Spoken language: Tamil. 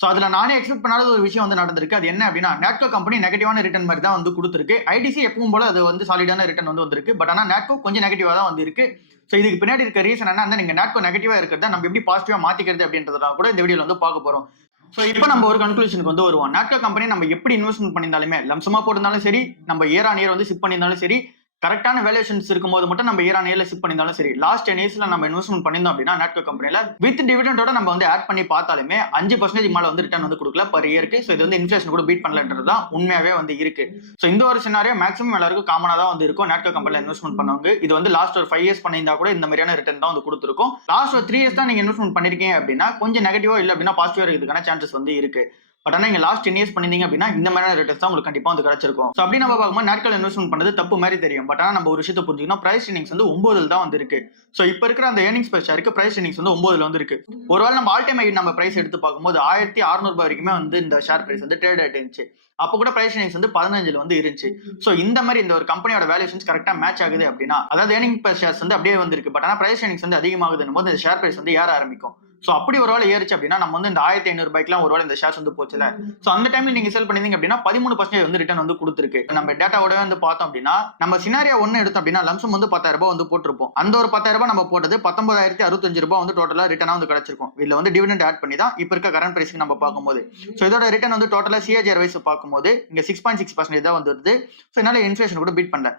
ஸோ அதுல நானே எக்ஸ்பெக்ட் பண்ணாத ஒரு விஷயம் வந்து நடந்திருக்கு. அது என்ன அப்டின்னா, நாட்கோ கம்பெனி நெகட்டிவான ரிட்டர்ன் மாரி தான் வந்து குடுத்திருக்கு. ஐடிசி எப்பவும் போல அது வந்து சாலிடான ரிட்டர்ன் வந்து வந்திருக்கு. பட் ஆனா நாட்கோ கொஞ்சம் நெகட்டிவா தான் வந்து இருக்கு. ஸோ இதுக்கு பின்னாடி இருக்க ரீசன் என்னன்னா, நீங்க நாட்கோ நெகட்டிவா இருக்கிறத நம்ம எப்படி பாசிட்டிவா மாத்திக்கிறது அப்படின்றத கூட இந்த வீடியோல வந்து பார்க்க போறோம். ஸோ இப்ப நம்ம ஒரு கன்க்ளூஷனுக்கு வந்து வருவோம். நாட்கோ கம்பெனி நம்ம எப்படி இன்வெஸ்ட்மென்ட் பண்ணியிருந்தாலுமே, லம்சமா போட்டிருந்தாலும் சரி, நம்ம இயர் ஆன் இயர் வந்து ஷிஃப்ட் பண்ணியிருந்தாலும் சரி, கரெக்டான வேல்யூஷன்ஸ் இருக்கும்போது மட்டும் நம்ம இயர் ஆன் இயர்ல ஷிஃப்ட் பண்ணியிருந்தாலும் சரி, லாஸ்ட் 10 இயர்ஸ்ல நம்ம இன்வெஸ்ட்மென்ட் பண்ணியிருந்தோம் அப்படின்னா நாட்கோ கம்பெனில வித் டிவிடெண்டோட நம்ம வந்து ஆட் பண்ணி பார்த்தாலுமே 5% மேல வந்து ரிட்டர்ன் வந்து கொடுக்கல பர் இயருக்கு. ஸோ இது வந்து இன்ஃபிளேஷன் கூட பீட் பண்ணலன்றது தான் உண்மையாவே வந்து இருக்கு. ஸோ இந்த ஒரு சினாரியோ மேக்ஸிமம் எல்லாருக்கும் காமனா தான் வந்து இருக்கும். நாட்கோ கம்பெனில இன்வெஸ்ட்மென்ட் பண்ணவங்க இது வந்து லாஸ்ட் ஒரு 5 இயர்ஸ் பண்ணியிருந்தா கூட இந்த மாதிரியான ரிட்டர்ன் தான் வந்து கொடுத்துருக்கும். லாஸ்ட் ஒரு 3 இயர்ஸ் தான் நீங்க இன்வெஸ்ட்மென்ட் பண்ணிருக்கீங்க அப்படின்னா கொஞ்சம் நெகட்டிவா இல்ல அப்படின்னா பாசிட்டிவா இருக்கிறதுக்கான சான்சஸ் வந்து இருக்கு. பட் ஆனா நீங்க லாஸ்ட் 10 இயர்ஸ் பண்ணிருந்தீங்க அப்படின்னா இந்த மாதிரியான ரிட்டர்ன்ஸ் தான் உங்களுக்கு கண்டிப்பா வந்து கிடைச்சிருக்கும். ஸோ அப்படி நம்ம பார்க்கும்போது நாட்கள் இன்வெஸ்ட்மென்ட் பண்ணது தப்பு மாதிரி தெரியும். பட் ஆனா நம்ம ஒரு விஷயத்தை புரிஞ்சுக்கணும், பிரைஸ் ஏர்னிங்ஸ் வந்து 9 தான் வந்து இருக்கு. ஸோ இப்ப இருக்கிற அந்த ஏர்னிங்ஸ் பெர் ஷேருக்கு பிரைஸ் ஏர்னிங்ஸ் வந்து 9 வந்து இருக்கு. ஒருவேளை நம்ம ஆல் டைம் ஹை நம்ம பிரைஸ் எடுத்து பார்க்கும்போது 1600 வரைக்குமே வந்து இந்த ஷேர் பிரைஸ் வந்து ட்ரேட் ஆயிட்டு இருந்துச்சு. அப்ப கூட பிரைஸ் ஏர்னிங்ஸ் வந்து 15 வந்து இருந்துச்சு. சோ இந்த மாதிரி இந்த ஒரு கம்பெனியோட வேல்யூஷன்ஸ் கரெக்டா மேட்ச் ஆகுது அப்படின்னா, அதாவது ஏர்னிங் பெர் ஷேர்ஸ் வந்து அப்படியே வந்திருக்கு. பட் ஆனா பிரைஸ் ஏர்னிங்ஸ் வந்து அதிகமாகுதுன்னும் போது இந்த ஷேர் பிரைஸ் வந்து ஏற ஆரம்பிக்கும். சோ அப்படி ஒரு வேளை ஏறிச்சு அப்படின்னா நம்ம வந்து இந்த 1500 ரூபாய்க்குலாம் ஒரு வேளை இந்த ஷேர்ஸ் வந்து போச்சுல. சோ அந்த டைம்ல நீங்க செல் பண்ணிருந்தீங்க அப்படின்னா 13% வந்து ரிட்டர்ன் வந்து கொடுத்திருக்கு. நம்ம டேட்டாவோட வந்து பார்த்தோம் அப்படின்னா நம்ம சினாரியோ 1 எடுத்தோம் அப்படின்னா லம்சம் வந்து 10,000 ரூபாய் வந்து போட்டிருப்போம். அந்த ஒரு 10,000 ரூபாய் நம்ம போட்டது 19,065 ரூபாய் வந்து டோட்டலா ரிட்டர்னா வந்து கிடைச்சிருக்கும். இதுல வந்து டிவிடெண்ட் ஆட் பண்ணி தான் இப்ப இருக்க கரண்ட் பிரைஸ்க்கு நம்ம பார்க்கும்போது. சோ இதோட ரிட்டர்ன் வந்து டோட்டலா சிஏஜிஆர் வைஸ் பார்க்கும்போது இங்க 6.6% தான் வந்து வருது. சோ இதனால இன்ஃப்ளேஷன் கூட பீட் பண்ணல.